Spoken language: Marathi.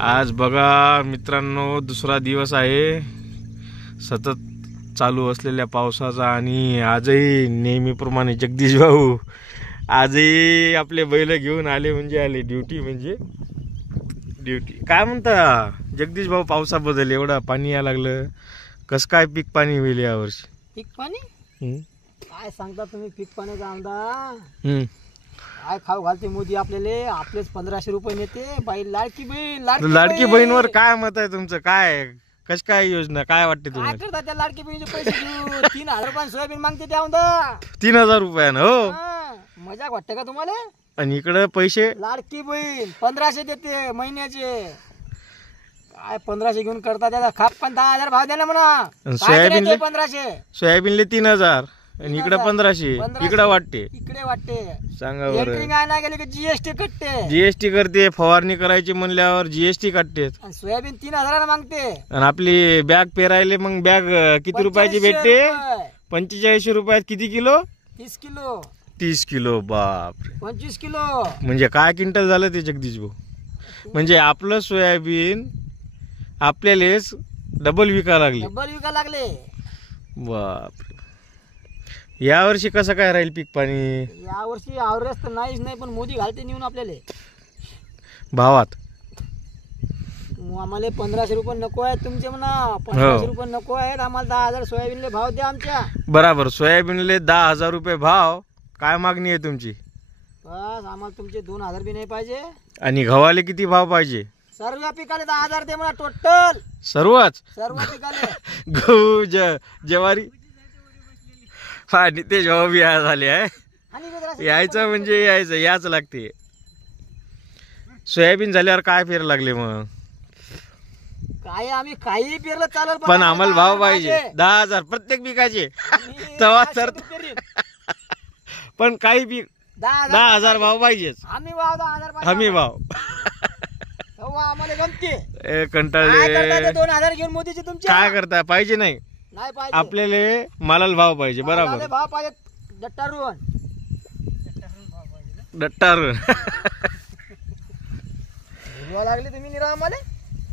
आज बघा मित्रांनो, दुसरा दिवस आहे सतत चालू असलेल्या पावसाचा आणि आजही नेहमीप्रमाणे जगदीश भाऊ आजही आपले बैल घेऊन आले म्हणजे आले. ड्युटी म्हणजे ड्युटी. काय म्हणता जगदीश भाऊ, पावसाबद्दल? एवढा पाणी यायला लागलं, कसं काय पीक पाणी होईल यावर्षी? पीक पाणी काय सांगता तुम्ही? पीक पाण्याचा आमदार काय खाऊ घालते मोदी आपल्याला. आपलेच 1500 रुपये नेते. बाई लाडकी बहीणवर काय मत आहे तुमचं? काय कश काय योजना काय वाटते काय तुम्हाला? करता त्या लाडकी बहिणीचे पैसे घेऊन 3000 रुपये सोयाबीन मागते त्या आमदार. 3000 रुपयानं? हो, मजाक वाटते का तुम्हाला? आणि इकडे पैसे लाडकी बहीण 1500 देते महिन्याचे. काय 1500 घेऊन करता त्याचा खाप पण 10,000 भाव द्या ना म्हणा. सोयाबीनले 1500, सोयाबीनले 3000 आणि इकडे 1500. इकडे वाटते, इकडे वाटते. सांगा बरं. एंट्री काय नाही गेले की जीएसटी कटते. जीएसटी करते, फवारणी करायची म्हणल्यावर जीएसटी काटते. आणि सोयाबीन 3000 मागते. आणि आपली बॅग पेरायले मग बॅग किती रुपयाची भेटते? 45 रुपयात. किती किलो? 30 किलो. 30 किलो. बाप, 25 किलो. म्हणजे काय क्विंटल झालं ते जगदीश भाऊ? म्हणजे आपलं सोयाबीन आपल्यालाच डबल विका लागले. बाप, यावर्षी कसं काय राहील पीक पाणी? यावर्षी आवरेज तर नाहीच नाही, पण मोदी घालते नेऊन आपल्याला भावात. आम्हाला 1500 रुपये नको आहेत तुमचे म्हणा. 1500 रुपये नको आहेत आम्हाला. 10,000 सोयाबीनले भाव द्या आमच्या. बराबर, सोयाबीनले 10,000 रुपये भाव. काय मागणी आहे तुमची? बस आम्हाला तुमचे 2000 बी नाही पाहिजे. आणि गव्हाले किती भाव पाहिजे? सर्व पिकाले 10,000 दे म्हणा. टोटल सर्वच सर्व पिकाले. गहू ज्वारी. हा, नितेश भाऊ बी झाले आहे. यायचं म्हणजे यायचं, याच लागते. सोयाबीन झाल्यावर काय फेर लागले मग? काय आम्ही काही पेरलं चालेल, पण आम्हाला भाव पाहिजे 10,000 प्रत्येक पिकाचे. तेव्हा तर पण काही पीक 10,000 भाव पाहिजेच. आम्ही भाव 10,000 हमी भाव. आम्हाला गमते. कंटाळले 2000 घेऊन मोदीचे तुमचे. काय करता? पाहिजे नाही पाहिजे आपल्याला, मालाला भाव पाहिजे. बरोबर, भाव पाहिजे. दट्टारून दट्टारून लागले तुम्ही निरा आम्हाला.